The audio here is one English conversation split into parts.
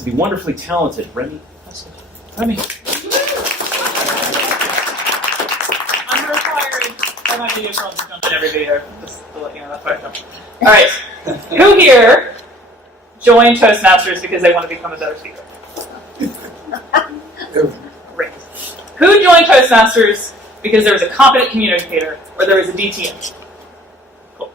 to the wonderfully talented Remy. Remy. I'm retired. I might be from jump in every video, just to let you know that's why I jump. All right. Who here joined Toastmasters because they want to become a better speaker? Great. Who joined Toastmasters because there was a competent communicator or there was a DTM? Cool.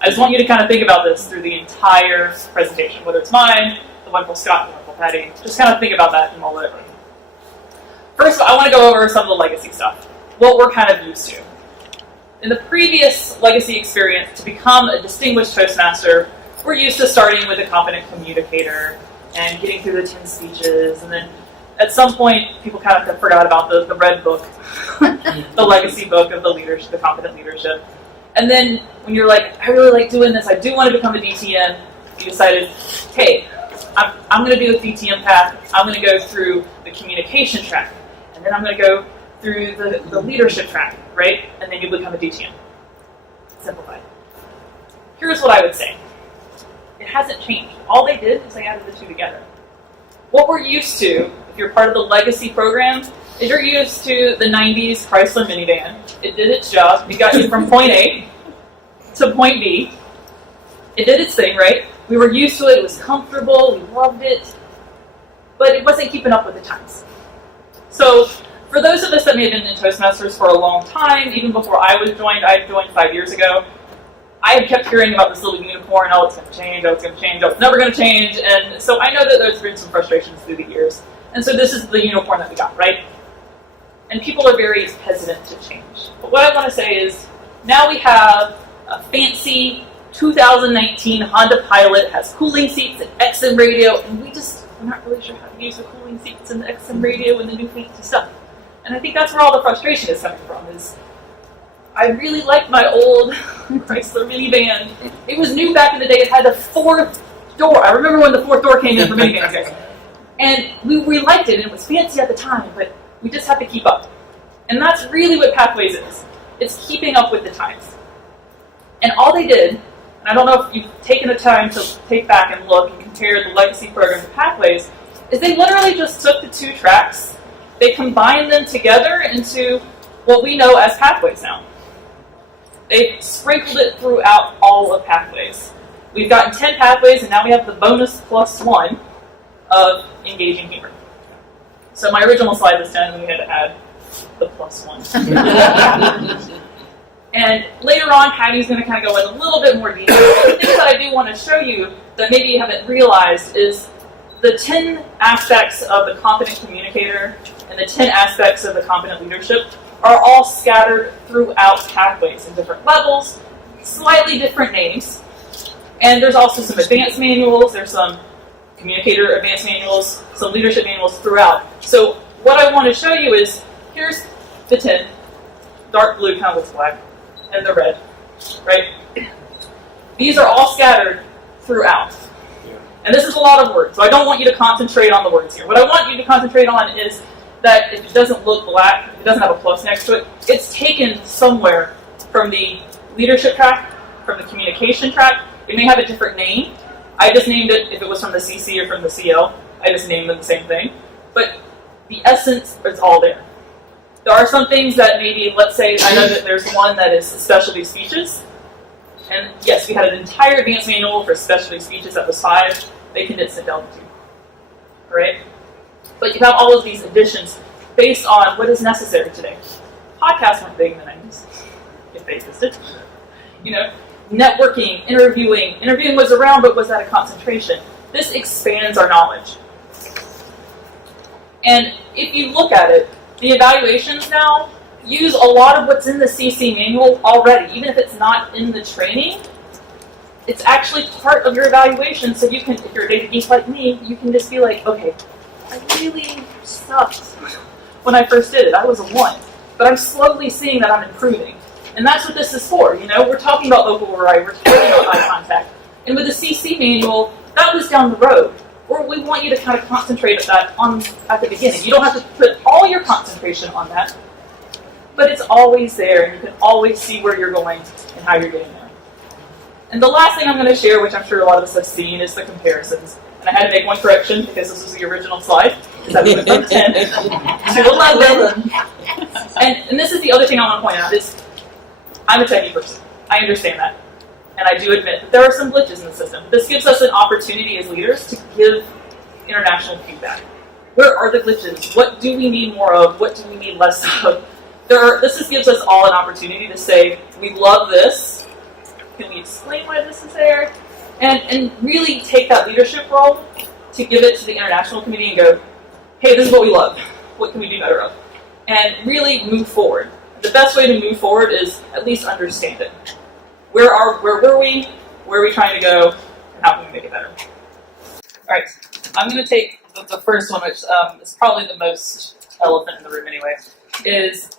I just want you to kind of think about this through the entire presentation, whether it's mine, the wonderful Scott, the wonderful Patty. Just kind of think about that and mull it over. First, I want to go over some of the legacy stuff, what we're kind of used to. In the previous legacy experience, to become a distinguished Toastmaster, we're used to starting with a competent communicator and getting through the 10 speeches, and then at some point, people kind of forgot about the red book, the legacy book of the leadership, the competent leadership. And then when you're like, I really like doing this, I do want to become a DTM, you decided, hey, I'm going to do the DTM path, I'm going to go through the communication track, and then I'm going to go through the leadership track, right? And then you become a DTM. Simplified. Here's what I would say. It hasn't changed. All they did is they added the two together. What we're used to, if you're part of the legacy program, is you're used to the 90s Chrysler minivan. It did its job. It got you from point A to point B. It did its thing, right? We were used to it. It was comfortable. We loved it. But it wasn't keeping up with the times. So for those of us that may have been in Toastmasters for a long time, even before I joined 5 years ago, I had kept hearing about this little unicorn, oh, it's going to change, oh, it's going to change, oh, it's never going to change. And so I know that there's been some frustrations through the years. And so this is the unicorn that we got, right? And people are very hesitant to change. But what I want to say is, now we have a fancy 2019 Honda Pilot, has cooling seats and XM radio, and we're not really sure how to use the cooling seats and the XM radio and the new fancy stuff. And I think that's where all the frustration is coming from, is I really liked my old Chrysler minivan. It was new back in the day. It had the fourth door. I remember when the fourth door came in for minivans, guys. And we liked it, and it was fancy at the time, but we just have to keep up. And that's really what Pathways is. It's keeping up with the times. And all they did, and I don't know if you've taken the time to take back and look and compare the legacy program to Pathways, is they literally just took the two tracks, they combined them together into what we know as Pathways now. They've sprinkled it throughout all of Pathways. We've gotten 10 Pathways, and now we have the bonus plus one of engaging humor. So my original slide was 10, and we had to add the plus one. And later on, Patty's going to kind of go in a little bit more detail. But the thing that I do want to show you that maybe you haven't realized is the 10 aspects of the competent communicator and the 10 aspects of the competent leadership are all scattered throughout Pathways in different levels, slightly different names. And there's also some advanced manuals, there's some communicator advanced manuals, some leadership manuals throughout. So what I want to show you is, here's the 10, dark blue kind of looks black, and the red, right? These are all scattered throughout. And this is a lot of words, so I don't want you to concentrate on the words here. What I want you to concentrate on is that if it doesn't look black, if it doesn't have a plus next to it, it's taken somewhere from the leadership track, from the communication track. It may have a different name. I just named it, if it was from the CC or from the CL, I just named them the same thing. But the essence is all there. There are some things that maybe, let's say, I know that there's one that is specialty speeches. And yes, we had an entire advanced manual for specialty speeches that was 5. They condensed it down to 2. All right? But you have all of these additions based on what is necessary today. Podcasts weren't big in the 90s, if they existed. You know, networking, interviewing. Interviewing was around, but was at a concentration. This expands our knowledge. And if you look at it, the evaluations now use a lot of what's in the CC manual already. Even if it's not in the training, it's actually part of your evaluation. So you can, if you're a data geek like me, you can just be like, okay, I really sucked when I first did it. I was a 1. But I'm slowly seeing that I'm improving. And that's what this is for. You know, we're talking about local variety, we're talking about eye contact. And with the CC manual, that was down the road. Or we want you to kind of concentrate at the beginning. You don't have to put all your concentration on that, but it's always there, and you can always see where you're going and how you're getting there. And the last thing I'm going to share, which I'm sure a lot of us have seen, is the comparisons. And I had to make one correction because this was the original slide. Because we went from 10 to 11. And this is the other thing I want to point out is I'm a techie person. I understand that. And I do admit that there are some glitches in the system. This gives us an opportunity as leaders to give international feedback. Where are the glitches? What do we need more of? What do we need less of? This just gives us all an opportunity to say, we love this. Can we explain why this is there? And really take that leadership role to give it to the international community and go, hey, this is what we love. What can we do better of? And really move forward. The best way to move forward is at least understand it. Where were we? Where are we trying to go? And how can we make it better? All right, I'm going to take the first one, which is probably the most elephant in the room anyway, is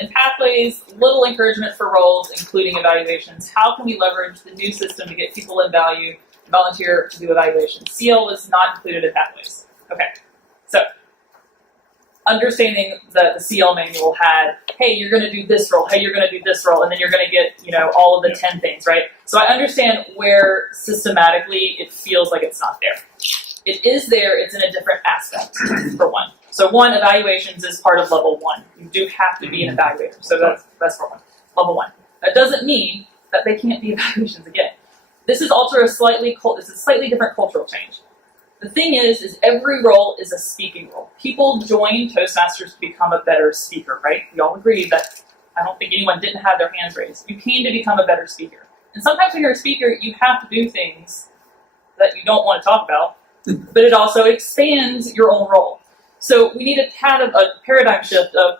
in Pathways, little encouragement for roles, including evaluations. How can we leverage the new system to get people in value, volunteer to do evaluations? CL was not included in Pathways. Okay, so understanding that the CL manual had, hey, you're going to do this role, hey, you're going to do this role, and then you're going to get, all of the 10 things, right? So I understand where systematically it feels like it's not there. It is there, it's in a different aspect, for one. So one, evaluations is part of level 1. You do have to be an evaluator, so that's for one. Level 1. That doesn't mean that they can't be evaluations again. This is also a slightly different cultural change. The thing is every role is a speaking role. People join Toastmasters to become a better speaker, right? We all agree that I don't think anyone didn't have their hands raised. You came to become a better speaker. And sometimes when you're a speaker, you have to do things that you don't want to talk about, but it also expands your own role. So we need to have a paradigm shift of,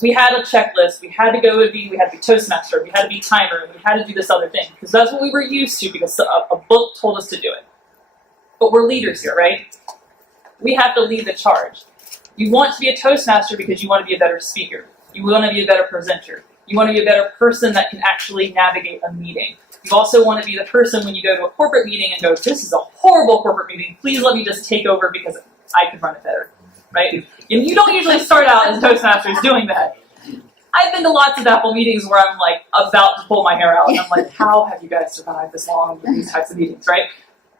we had a checklist, we had to be Toastmaster, we had to be timer, we had to do this other thing, because that's what we were used to because a book told us to do it. But we're leaders here, right? We have to lead the charge. You want to be a Toastmaster because you want to be a better speaker. You want to be a better presenter. You want to be a better person that can actually navigate a meeting. You also want to be the person when you go to a corporate meeting and go, this is a horrible corporate meeting, please let me just take over because I can run it better, right? And you don't usually start out as Toastmasters doing that. I've been to lots of Apple meetings where I'm like about to pull my hair out and I'm like, how have you guys survived this long with these types of meetings, right?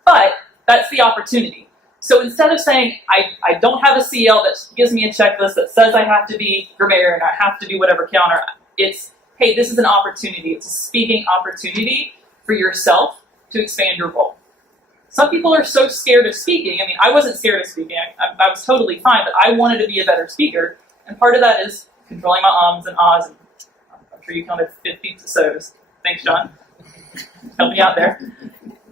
But that's the opportunity. So instead of saying, I don't have a CL that gives me a checklist that says I have to be grammarian, I have to do whatever counter, it's, hey, this is an opportunity. It's a speaking opportunity for yourself to expand your role. Some people are so scared of speaking. I mean, I wasn't scared of speaking. I was totally fine, but I wanted to be a better speaker. And part of that is controlling my ums and ahs. And I'm sure you counted 50 so's. Thanks, John. Help me out there.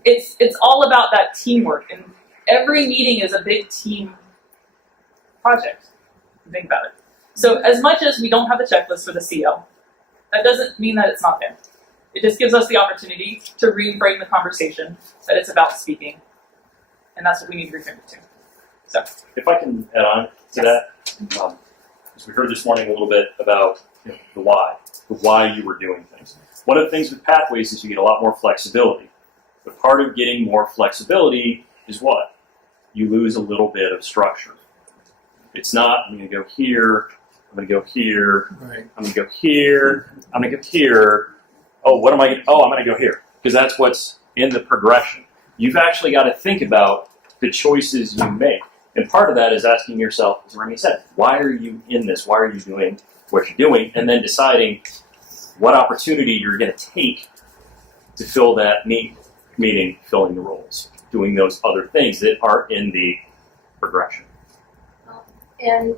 It's all about that teamwork. And every meeting is a big team project. Think about it. So as much as we don't have a checklist for the CL, that doesn't mean that it's not there. It just gives us the opportunity to reframe the conversation that it's about speaking. And that's what we need to reframe it to. So, if I can add on to that, as we heard this morning a little bit about the why you were doing things. One of the things with Pathways is you get a lot more flexibility. But part of getting more flexibility is what? You lose a little bit of structure. It's not, I'm going to go here, I'm going to go here, right. I'm going to go here, I'm going to go here. Oh, what am I going to, I'm going to go here. Because that's what's in the progression. You've actually got to think about the choices you make. And part of that is asking yourself, as Remy said, why are you in this? Why are you doing what you're doing? And then deciding what opportunity you're going to take to fill that meaning, filling the roles, doing those other things that are in the progression. And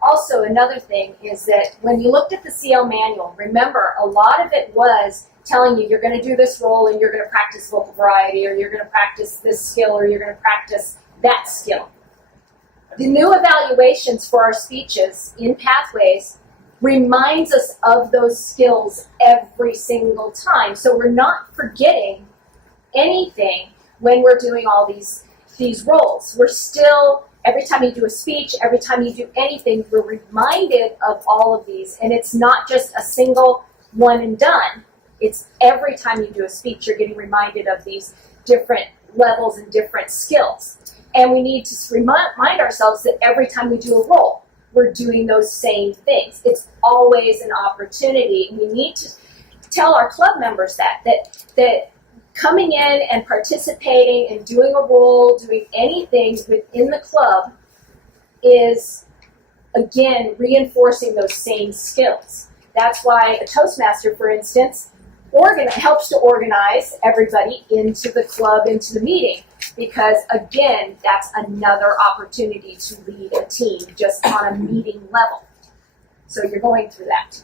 also another thing is that when you looked at the CL manual, remember a lot of it was telling you you're going to do this role and you're going to practice vocal variety, or you're going to practice this skill, or you're going to practice that skill. The new evaluations for our speeches in Pathways reminds us of those skills every single time. So we're not forgetting anything when we're doing all these roles. We're still, every time you do a speech, every time you do anything, we're reminded of all of these. And it's not just a single one and done. It's every time you do a speech, you're getting reminded of these different levels and different skills. And we need to remind ourselves that every time we do a role, we're doing those same things. It's always an opportunity. We need to tell our club members that coming in and participating and doing a role, doing anything within the club is, again, reinforcing those same skills. That's why a Toastmaster, for instance, helps to organize everybody into the club, into the meeting, because, again, that's another opportunity to lead a team just on a meeting level. So you're going through that.